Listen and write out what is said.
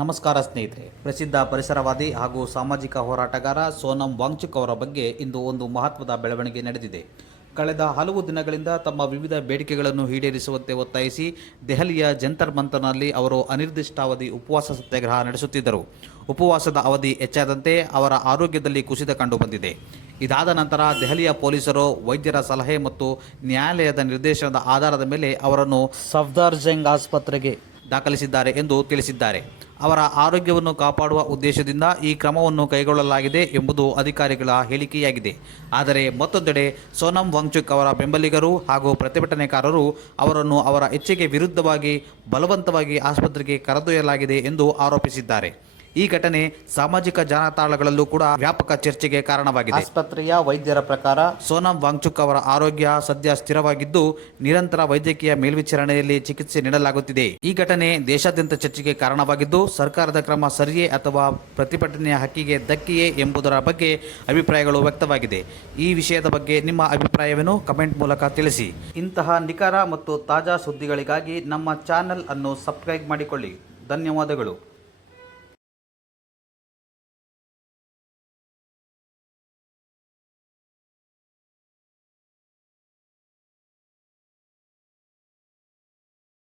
ನಮಸ್ಕಾರ ಸ್ನೇಹಿತರೆ. ಪ್ರಸಿದ್ಧ ಪರಿಸರವಾದಿ ಹಾಗೂ ಸಾಮಾಜಿಕ ಹೋರಾಟಗಾರ ಸೋನಂ ವಾಂಗ್ಚುಕ್ ಅವರ ಬಗ್ಗೆ ಇಂದು ಒಂದು ಮಹತ್ವದ ಬೆಳವಣಿಗೆ ನಡೆದಿದೆ. ಕಳೆದ ಹಲವು ದಿನಗಳಿಂದ ತಮ್ಮ ವಿವಿಧ ಬೇಡಿಕೆಗಳನ್ನು ಈಡೇರಿಸುವಂತೆ ಒತ್ತಾಯಿಸಿ ದೆಹಲಿಯ ಜಂತರ್ ಮಂತರ್ನಲ್ಲಿ ಅವರು ಅನಿರ್ದಿಷ್ಟಾವಧಿ ಉಪವಾಸ ಸತ್ಯಾಗ್ರಹ ನಡೆಸುತ್ತಿದ್ದರು. ಉಪವಾಸದ ಅವಧಿ ಹೆಚ್ಚಾದಂತೆ ಅವರ ಆರೋಗ್ಯದಲ್ಲಿ ಕುಸಿತ ಕಂಡುಬಂದಿದೆ. ಇದಾದ ನಂತರ ದೆಹಲಿಯ ಪೊಲೀಸರು ವೈದ್ಯರ ಸಲಹೆ ಮತ್ತು ನ್ಯಾಯಾಲಯದ ನಿರ್ದೇಶನದ ಆಧಾರದ ಮೇಲೆ ಅವರನ್ನು ಸಫ್ದಾರ್ಜಂಗ್ ಆಸ್ಪತ್ರೆಗೆ ದಾಖಲಿಸಿದ್ದಾರೆ ಎಂದು ತಿಳಿಸಿದ್ದಾರೆ. ಅವರ ಆರೋಗ್ಯವನ್ನು ಕಾಪಾಡುವ ಉದ್ದೇಶದಿಂದ ಈ ಕ್ರಮವನ್ನು ಕೈಗೊಳ್ಳಲಾಗಿದೆ ಎಂಬುದು ಅಧಿಕಾರಿಗಳ ಹೇಳಿಕೆಯಾಗಿದೆ. ಆದರೆ ಮತ್ತೊಂದೆಡೆ ಸೋನಂ ವಾಂಗ್ಚುಕ್ ಅವರ ಬೆಂಬಲಿಗರು ಹಾಗೂ ಪ್ರತಿಭಟನೆಕಾರರು ಅವರನ್ನು ಅವರ ಇಚ್ಛೆಗೆ ವಿರುದ್ಧವಾಗಿ ಬಲವಂತವಾಗಿ ಆಸ್ಪತ್ರೆಗೆ ಕರೆದೊಯ್ಯಲಾಗಿದೆ ಎಂದು ಆರೋಪಿಸಿದ್ದಾರೆ. ಈ ಘಟನೆ ಸಾಮಾಜಿಕ ಜಾಲತಾಣಗಳಲ್ಲೂ ಕೂಡ ವ್ಯಾಪಕ ಚರ್ಚೆಗೆ ಕಾರಣವಾಗಿದೆ. ಆಸ್ಪತ್ರೆಯ ವೈದ್ಯರ ಪ್ರಕಾರ ಸೋನಂ ವಾಂಗ್ಚುಕ್ ಅವರ ಆರೋಗ್ಯ ಸದ್ಯ ಸ್ಥಿರವಾಗಿದ್ದು ನಿರಂತರ ವೈದ್ಯಕೀಯ ಮೇಲ್ವಿಚಾರಣೆಯಲ್ಲಿ ಚಿಕಿತ್ಸೆ ನೀಡಲಾಗುತ್ತಿದೆ. ಈ ಘಟನೆ ದೇಶಾದ್ಯಂತ ಚರ್ಚೆಗೆ ಕಾರಣವಾಗಿದ್ದು ಸರ್ಕಾರದ ಕ್ರಮ ಸರಿಯೇ ಅಥವಾ ಪ್ರತಿಭಟನೆಯ ಹಕ್ಕಿಗೆ ಧಕ್ಕೆಯೇ ಎಂಬುದರ ಬಗ್ಗೆ ಅಭಿಪ್ರಾಯಗಳು ವ್ಯಕ್ತವಾಗಿದೆ. ಈ ವಿಷಯದ ಬಗ್ಗೆ ನಿಮ್ಮ ಅಭಿಪ್ರಾಯವೇನು? ಕಮೆಂಟ್ ಮೂಲಕ ತಿಳಿಸಿ. ಇಂತಹ ನಿಖರ ಮತ್ತು ತಾಜಾ ಸುದ್ದಿಗಳಿಗಾಗಿ ನಮ್ಮ ಚಾನೆಲ್ ಅನ್ನು ಸಬ್ಸ್ಕ್ರೈಬ್ ಮಾಡಿಕೊಳ್ಳಿ. ಧನ್ಯವಾದಗಳು.